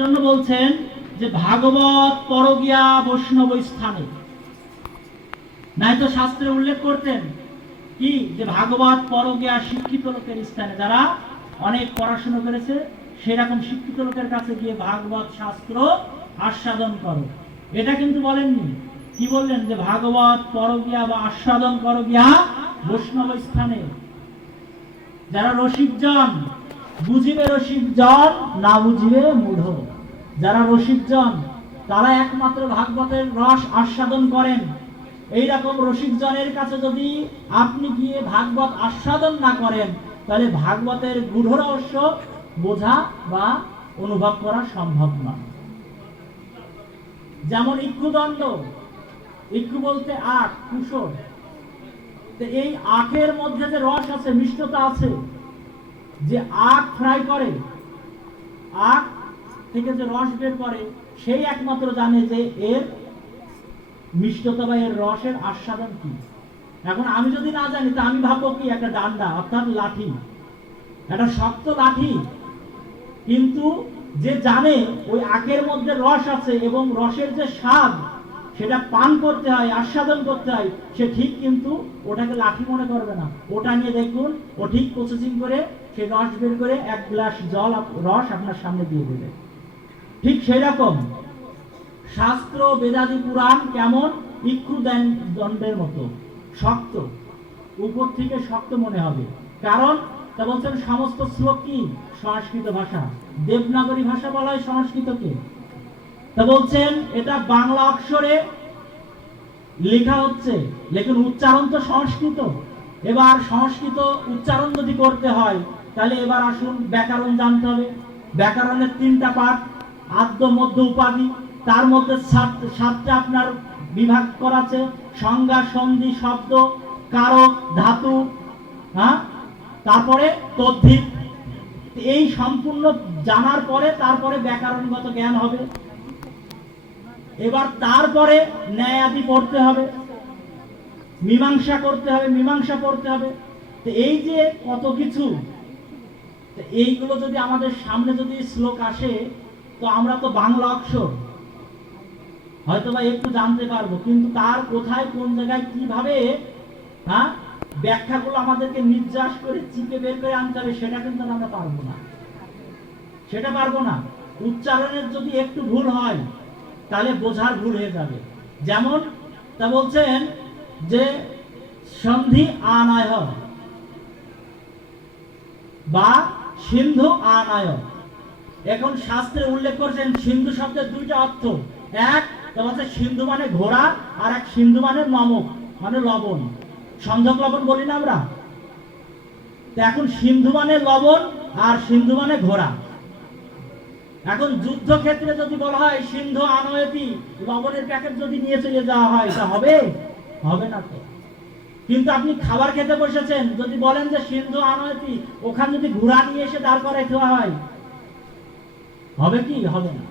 জন্য বলছেন যে ভাগবত পরগিয়া বৈষ্ণব স্থানে, নাই তো শাস্ত্রে উল্লেখ করতেন কি যে ভাগবত পরগিয়া শিক্ষিত লোকের স্থানে, যারা অনেক পড়াশোনা করেছে সেরকম শিক্ষিত লোকের কাছে গিয়ে ভাগবত শাস্ত্র আস্বাদন করো। এটা কিন্তু বলেননি, কি বললেন যে ভাগবত পরগিয়া বা আস্বাদন করো গিয়া বৈষ্ণব স্থানে। যারা রসিকজন, বুঝিবে রসিকজন, না বুঝিবে মূঢ়। যারা রসিকজন তারা একমাত্র ভাগবতের রস আস্বাদন করেন। এইরকম রসিকজনের কাছে যদি আপনি গিয়ে ভাগবত আস্বাদন না করেন, তাহলে ভাগবতের গূঢ় রহস্য বোঝা বা অনুভব করা সম্ভব নয়। যেমন ইক্ষুদণ্ড, ইক্ষু বলতে আখ, কুশর। এই আখের মধ্যে যে রস আছে, মিষ্টতা আছে, যে আখ ফ্রাই করে, আখ থেকে যে রস বের করে, সেই একমাত্র জানে যে এর মিষ্টতা বা এর রসের আস্বাদন কি। এখন আমি যদি না জানি, তা আমি ভাববো কি একটা ডান্ডা অর্থাৎ লাঠি, একটা শক্ত লাঠি। কিন্তু যে জানে ওই আখের মধ্যে রস আছে এবং রসের যে স্বাদ সেটা পান করতে হয়, আস্বাদন করতে হয়, সে ঠিক কিন্তু ওটাকে লাঠি মনে করবে না। ওটা নিয়ে দেখুন, ও ঠিক প্রসেসিং করে সেই রস বের করে এক গ্লাস জল রস আপনার সামনে দিয়ে দেবে। ঠিক সেই রকম শাস্ত্র বেদাদি পুরাণ কেমন ইক্ষু দণ্ডের মতো শক্ত, উপর থেকে শক্ত মনে হবে। কারণ তা বলছেন সমস্ত শ্লোক কি সংস্কৃত ভাষা, দেবনাগরী ভাষা বলা হয় সংস্কৃতকে। তা বলছেন এটা বাংলা অক্ষরে লেখা হচ্ছে, লেকিন উচ্চারণ তো সংস্কৃত। এবার সংস্কৃত উচ্চারণ যদি করতে হয়, তাহলে এবার আসুন ব্যাকরণ জানতে হবে। ব্যাকরণের 3টা পার্ট, আদ্য মধ্য উপাধি। তার মধ্যে 7টা আপনার বিভাগ করা আছে, সংজ্ঞা, সন্ধি, শব্দ, কারক, ধাতু, হ্যাঁ, তারপরে তদ্ধিত। এই সম্পূর্ণ জানার পরে তারপরে ব্যাকরণগত জ্ঞান হবে। এবার তারপরে ন্যায় আদি পড়তে হবে, মীমাংসা করতে হবে, মীমাংসা পড়তে হবে। তো এই যে কত কিছু, এইগুলো যদি আমাদের সামনে যদি শ্লোক আসে, তো আমরা তো বাংলা অক্ষর হয়তো বা একটু জানতে পারবো, কিন্তু তার কোথায় কোন জায়গায় কিভাবে হ্যাঁ ব্যাখ্যাগুলো আমাদেরকে নির্যাস করে চিপে বের করে আনতে হবে, সেটা কিন্তু আমরা পারবো না, সেটা পারবো না। উচ্চারণের যদি একটু ভুল হয়, তাহলে বোঝার ভুল হয়ে যাবে। যেমন তা বলছেন যে সন্ধি আনায় বা সিন্ধু আনায়। এখন শাস্ত্রে উল্লেখ করেছেন সিন্ধু শব্দের 2টা অর্থ। এক তা বলছে সিন্ধু মানে ঘোড়া, আর এক সিন্ধু মানে নমক মানে লবণ, সন্ধক লবণ বলি না আমরা। এখন সিন্ধু মানে লবণ আর সিন্ধু মানে ঘোড়া। এখন যুদ্ধক্ষেত্রে যদি বলা হয় সিন্ধু আনয়তি, লবণের প্যাকেট যদি নিয়ে চলে যাওয়া হয়, তা হবে? হবে না তো। কিন্তু আপনি খাবার খেতে বসেছেন, যদি বলেন যে সিন্ধু আনয়তি, ওখানে যদি ঘোড়া নিয়ে এসে দাঁড় করাই দেওয়া হয়, হবে কি? হবে না।